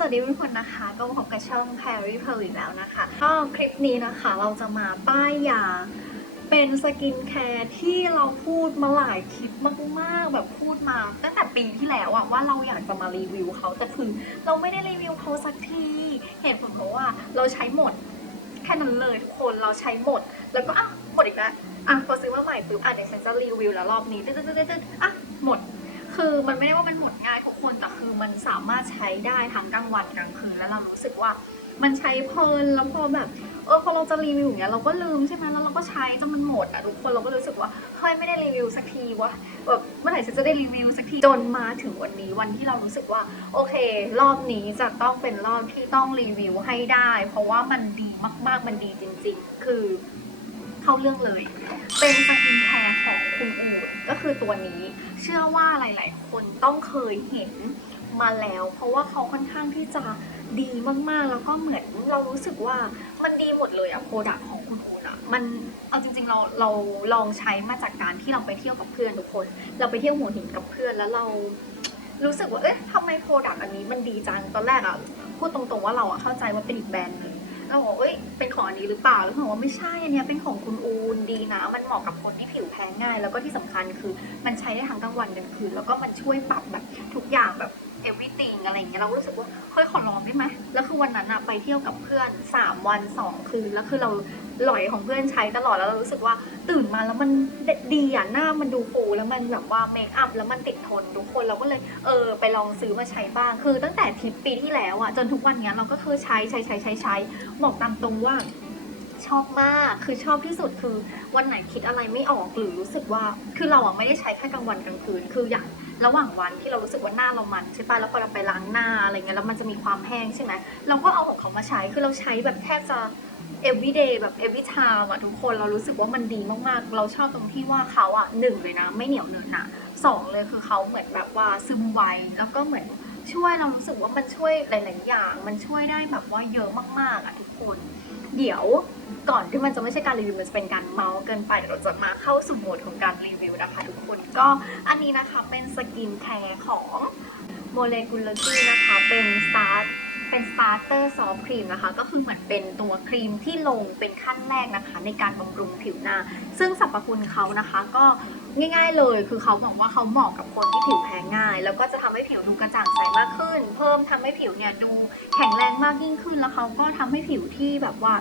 สวัสดีทุกคนนะคะ ก็พบกับช่อง Perry Pearl อีกแล้วนะคะ ก็คลิปนี้นะคะเราจะมาป้ายยา เป็นสกินแคร์ที่เราพูดมาหลายคลิปมากๆ แบบพูดมาตั้งแต่ปีที่แล้วอะว่าเราอยากจะมารีวิวเขาแต่คือเราไม่ได้รีวิวเขาสักที เหตุผลเพราะว่าเราใช้หมดแค่นั้นเลยทุกคนเราใช้หมด แล้วก็อะหมดอีกแล้วอะพอซื้อมาใหม่ปุ๊บอะเดี๋ยวฉันจะรีวิวแล้วรอบนี้ตึ๊ดตึ๊ดตึ๊ดตึ๊ดอะหมด คือมันไม่ได้ว่ามันหมดง่ายทุกคนแต่คือมันสามารถใช้ได้ทั้งกลางวันกลางคืนแล้วเรารู้สึกว่ามันใช้เพลินแล้วพอแบบเออพอเราจะรีวิวอย่างเงี้ยเราก็ลืมใช่ไหมแล้วเราก็ใช้จนมันหมดอะทุกคนเราก็รู้สึกว่าเฮ้ยไม่ได้รีวิวสักทีวะแบบเมื่อไหร่ฉันจะได้รีวิวสักทีจนมาถึงวันนี้วันที่เรารู้สึกว่าโอเค รอบนี้จะต้องเป็นรอบที่ต้องรีวิวให้ได้ เพราะว่ามันดีมาก ๆ มันดีจริง ๆ คือ เข้าเรื่องเลย เป็นสกินแคร์ของคุณอูดก็คือตัวนี้ เชื่อว่าหลาย ๆ คนต้องเคยเห็นมาแล้ว เพราะว่าเขาค่อนข้างที่จะดีมาก ๆ แล้วก็เหมือนเรารู้สึกว่ามันดีหมดเลยอะโปรดักของคุณอูดอะมันเอาจริง ๆ เราเราลองใช้มาจากการที่เราไปเที่ยวกับเพื่อนทุกคน เราไปเที่ยวหัวหินกับเพื่อนแล้วเรารู้สึกว่า เอ๊ะทำไมโปรดักอันนี้มันดีจัง ตอนแรกอะพูดตรงๆว่าเราอะเข้าใจว่าเป็นอีกแบรนด์หนึง เราบอกเอ้ยเป็นของอันนี้หรือเปล่าแล้วเขาบอกว่าไม่ใช่อันเนี้ยเป็นของคุณอูนดีนะ มันเหมาะกับคนที่ผิวแพ้ง่าย แล้วก็ที่สำคัญคือมันใช้ได้ทั้งกลางวันกลางคืน แล้วก็มันช่วยปรับแบบทุกอย่างแบบ everything อะไรอย่างเงี้ยเรารู้สึกว่าเฮ้ยขอลองได้ไหมแล้วคือวันนั้นอะไปเที่ยวกับเพื่อน 3 วัน 2 คืนแล้วคือเรา หลอยของเพื่อนใช้ตลอดแล้วเรารู้สึกว่าตื่นมาแล้วมันดีอะหน้ามันดูฟูแล้วมันแบบว่าเมคอัพแล้วมันติดทนทุกคนเราก็เลยเออไปลองซื้อมาใช้บ้าง คือตั้งแต่ทริปปีที่แล้วอะจนทุกวันนี้เราก็คือใช้ใช้ใช้ใช้ใช้บอกตามตรงว่าชอบมาก คือชอบที่สุดคือวันไหนคิดอะไรไม่ออกหรือรู้สึกว่า คือเราอะไม่ได้ใช้แค่กลางวันกลางคืน คืออย่าง ระหว่างวันที่เรารู้สึกว่าหน้าเรามันใช่ปะแล้วพอเราไปล้างหน้าอะไรเงี้ยแล้วมันจะมีความแห้งใช่ไหมเราก็เอาของเขามาใช้คือเราใช้แบบแทบจะ every day แบบ every time อะทุกคนเรารู้สึกว่ามันดีมากๆ เราชอบตรงที่ว่าเขาอะหนึ่งเลยนะ ไม่เหนียวเนินหนะสองเลยคือเขาเหมือนแบบว่าซึมไวแล้วก็เหมือน ช่วยเรารู้สึกว่ามันช่วยหลาย ๆ อย่าง มันช่วยได้แบบว่าเยอะมากๆอะทุกคน เดี๋ยวก่อนที่มันจะไม่ใช่การรีวิวมันจะเป็นการเมาส์เกินไปเดี๋ยวเราจะมาเข้าสู่โหมดของการรีวิวนะคะทุกคนก็อันนี้นะคะเป็นสกินแคร์ของโมเลกุล r ีนะคะเป็นสตาร์เป็นสตาร์เตอร์ซอฟครีมนะคะ ก็คือเหมือนเป็นตัวครีมที่ลงเป็นขั้นแรกนะคะ ในการบำรุงผิวหน้า ซึ่งสรรพคุณเขานะคะ ก็ ง่าย ๆ เลยคือเขาบอกว่าเขาเหมาะกับคนที่ผิวแพ้ง่าย แล้วก็จะทำให้ผิวดูกระจ่างใสมากขึ้น เพิ่มทำให้ผิวเนี่ยดูแข็งแรงมากยิ่งขึ้น แล้วเขาก็ทำให้ผิวที่แบบว่า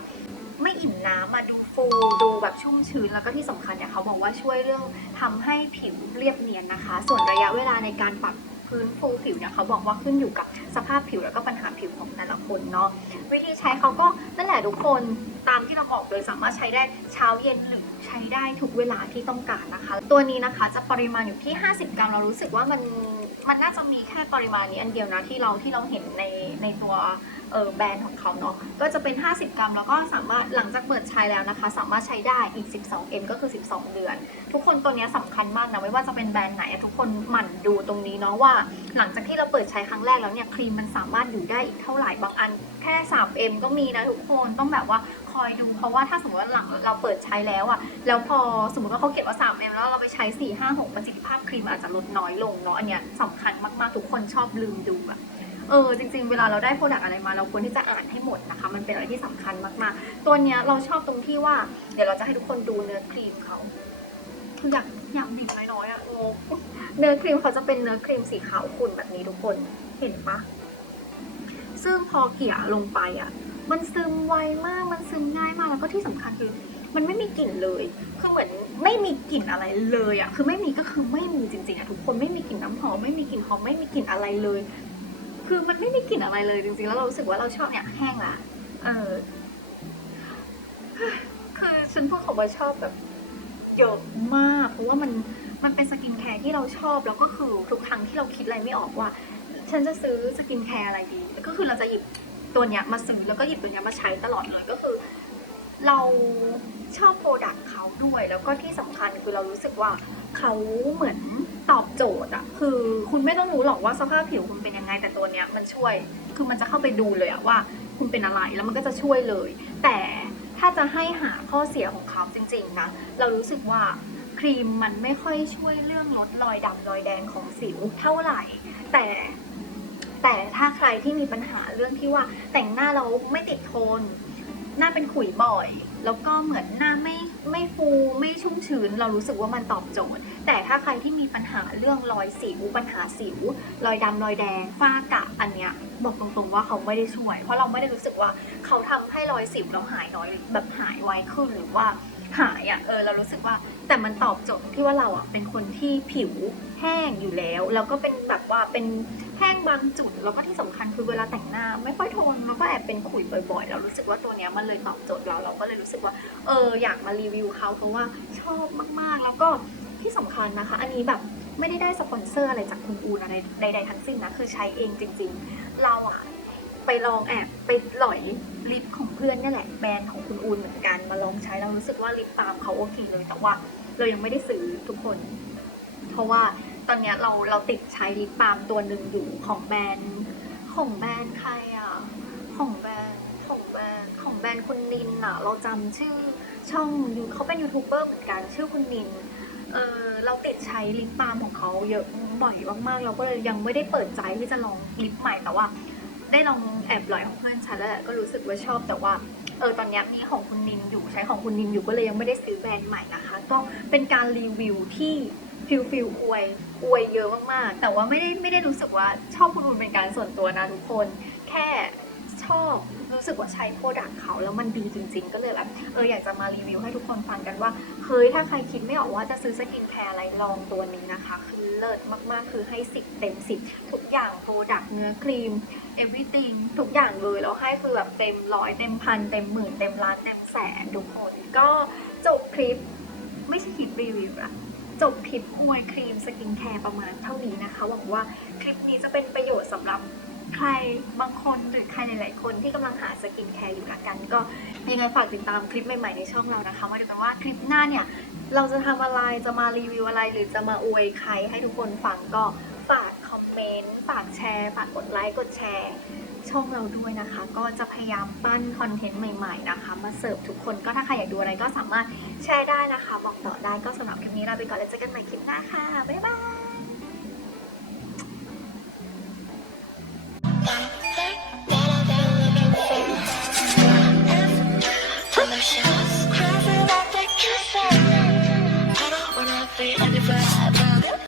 ไม่อิ่มน้ำมาดูฟูดูแบบชุ่มชื้น แล้วก็ที่สำคัญเนี่ยเขาบอกว่าช่วยเรื่องทำให้ผิวเรียบเนียนนะคะ ส่วนระยะเวลาในการปรับ พื้นฟูผิวเนี่ยเขาบอกว่าขึ้นอยู่กับสภาพผิวแล้วก็ปัญหาผิวของแต่ละคนเนาะวิธีใช้เขาก็นั่นแหละทุกคนตามที่เราบอกเลยสามารถใช้ได้เช้าเย็นหรือใช้ได้ทุกเวลาที่ต้องการนะคะ ตัวนี้นะคะจะปริมาณอยู่ที่ 50 กรัมเรารู้สึกว่ามันมันน่าจะมีแค่ปริมาณนี้อันเดียวนะที่เราที่เราเห็นในในตัวเออแบรนด์ของเขาเนาะก็จะเป็น 50 กรัม แล้วก็สามารถหลังจากเปิดใช้แล้วนะคะ สามารถใช้ได้อีก 12 m ก็คือ 12 เดือน ทุกคนตัวนี้ยสำคัญมากนะไม่ว่าจะเป็นแบรนด์ไหนทุกคนหมั่นดูตรงนี้เนาะว่า หลังจากที่เราเปิดใช้ครั้งแรกแล้วเนี่ยครีมมันสามารถอยู่ได้อีกเท่าไหร่บางอันแค่ 3M ก็มีนะทุกคนต้องแบบว่าคอยดูเพราะว่าถ้าสมมติว่าหลังเราเปิดใช้แล้วอะแล้วพอสมมติว่าเขาเขียนว่า 3M แล้วเราไปใช้ 4 5 6ประสิทธิภาพครีมอาจจะลดน้อยลงเนาะอันเนี้ยสำคัญมากๆทุกคนชอบลืมดูอะ เออจริงๆ เวลาเราได้โปรดักต์อะไรมา เราควรที่จะอ่านให้หมดนะคะ มันเป็นอะไรที่สำคัญมากๆ ตัวเนี้ยเราชอบตรงที่ว่า เดี๋ยวเราจะให้ทุกคนดูเนื้อครีมเขาคืออยากอยากบีบน้อยๆอะงงเนื้อครีมเขาจะเป็นเนื้อครีมสีขาวขุ่นแบบนี้ทุกคนเห็นปะซึ่งพอเกลี่ยลงไปอะ มันซึมไวมากมันซึมง่ายมากแล้วก็ที่สำคัญคือมันไม่มีกลิ่นเลย คือเหมือนไม่มีกลิ่นอะไรเลยอะคือไม่มีก็คือไม่มีจริงๆอะทุกคนไม่มีกลิ่นน้ำหอมไม่มีกลิ่นหอมไม่มีกลิ่นอะไรเลย คือมันไม่มีกลิ่นอะไรเลยจริงๆ แล้วเรารู้สึกว่าเราชอบเนี่ยแห้งละเออคือฉันพูดคำว่าชอบแบบเยอะมาก เพราะว่ามันมันเป็นสกินแคร์ที่เราชอบแล้วก็คือทุกครั้งที่เราคิดอะไรไม่ออกว่า ฉันจะซื้อสกินแคร์อะไรดี ก็คือเราจะหยิบตัวเนี้ยมาซื้อแล้วก็หยิบตัวเนี้ยมาใช้ตลอดเลยก็คือ เราชอบโปรดักต์เขาด้วย แล้วก็ที่สำคัญคือเรารู้สึกว่าเขาเหมือน ตอบโจทย์อะคือคุณไม่ต้องรู้หรอกว่าสภาพผิวคุณเป็นยังไงแต่ตัวเนี้ยมันช่วยคือมันจะเข้าไปดูเลยอะว่าคุณเป็นอะไรแล้วมันก็จะช่วยเลย แต่ถ้าจะให้หาข้อเสียของเขาจริงๆนะเรารู้สึกว่าครีมมันไม่ค่อยช่วยเรื่องลดรอยดำรอยแดงของสิวเท่าไหร่ แต่แต่ถ้าใครที่มีปัญหาเรื่องที่ว่าแต่งหน้าเราไม่ติดโทน หน้าเป็นขุยบ่อย แล้วก็เหมือนหน้าไม่ไม่ฟูไม่ชุ่มชื้น เรารู้สึกว่ามันตอบโจทย์ แต่ถ้าใครที่มีปัญหาเรื่องรอยสิวปัญหาสิว รอยดำรอยแดงฝ้ากระอันเนี้ยบอกตรงๆว่าเขาไม่ได้ช่วย เพราะเราไม่ได้รู้สึกว่าเขาทำให้รอยสิวเราหายน้อยแบบหายไวขึ้นหรือว่า หายอะเออเรารู้สึกว่า แต่มันตอบโจทย์ที่ว่าเราอะเป็นคนที่ผิวแห้งอยู่แล้ว แล้วก็เป็นแบบว่าเป็นแห้งบางจุด แล้วก็ที่สำคัญคือเวลาแต่งหน้า ไม่ค่อยทนแล้วก็แอบเป็นขุยบ่อยๆ เรารู้สึกว่าตัวเนี้ยมันเลยตอบโจทย์เราเราก็เลยรู้สึกว่า เอออยากมารีวิวเขาเพราะว่าชอบมากๆ แล้วก็ที่สำคัญนะคะ อันนี้แบบไม่ได้ได้สปอนเซอร์อะไรจากคุณอูนอะไรใด ๆ ทั้งสิ้นนะคือใช้เองจริง ๆ เราอะ ไปลองแอบไปหล่อยลิปของเพื่อนนี่แหละแบรนด์ของคุณอูนเหมือนกันมาลองใช้เรารู้สึกว่าลิปตามเขาโอเคเลยแต่ว่าเรายังไม่ได้ซื้อทุกคน เพราะว่าตอนเนี้ยเราเราติดใช้ลิปบามตัวหนึ่งอยู่ของแบรนด์ของแบรนด์ใครอะของแบรนด์ของแบรนด์ของแบรนด์คุณนินอะเราจำชื่อช่องอยู่เขาเป็นยูทูบเบอร์เหมือนกันชื่อคุณนินเออเราติดใช้ลิปบาล์มของเขาเยอะบ่อยมากๆ เราก็เลยยังไม่ได้เปิดใจที่จะลองลิปใหม่แต่ว่า ได้ลองแอบหลอยของเพื่อนฉันแล้วแหละก็รู้สึกว่าชอบแต่ว่าเออตอนนี้มีของคุณนินอยู่ใช้ของคุณนินอยู่ก็เลยยังไม่ได้ซื้อแบรนด์ใหม่นะคะ ก็เป็นการรีวิวที่ฟิลฟิลอวยอวยเยอะมากๆ แต่ว่าไม่ได้ไม่ได้รู้สึกว่าชอบคุณอุนเป็นการส่วนตัวนะทุกคน แค่ ชอบ รู้สึกว่าใช้โปรดักต์เขาแล้วมันดีจริง ๆ ก็เลยแบบเอออยากจะมารีวิวให้ทุกคนฟังกันว่าเฮ้ยถ้าใครคิดไม่ออกว่าจะซื้อสกินแคร์อะไรลองตัวนี้นะคะ คือเลิศมากๆคือให้สิบเต็มสิบทุกอย่างโปรดักต์เนื้อครีม everything ทุกอย่างเลยแล้วให้คือแบบเต็มร้อยเต็มพันเต็มหมื่นเต็มล้านเต็มแสนทุกคนก็จบคลิปไม่ใช่คลิปรีวิวอะจบคลิปอวยครีมสกินแคร์ประมาณเท่านี้นะคะหวังว่าคลิปนี้จะเป็นประโยชน์สำหรับ ใครบางคนหรือใครหลายๆคนที่กำลังหาสกินแคร์อยู่ละกัน ก็ยังไงฝากติดตามคลิปใหม่ๆในช่องเรานะคะมาดูกันว่าคลิปหน้าเนี่ย เราจะทำอะไรจะมารีวิวอะไร หรือจะมาอวยใครให้ทุกคนฟังก็ฝากคอมเมนต์ฝากแชร์ ฝากกดไลค์กดแชร์ ช่องเราด้วยนะคะ ก็จะพยายามปั้นคอนเทนต์ใหม่ ๆนะคะ มาเสิร์ฟทุกคนก็ถ้าใครอยากดูอะไรก็สามารถแชร์ได้นะคะ บอกต่อได้ก็สำหรับคลิปนี้ลาไปก่อนแล้วเจอกันใหม่คลิปหน้าค่ะบ๊ายบาย bump.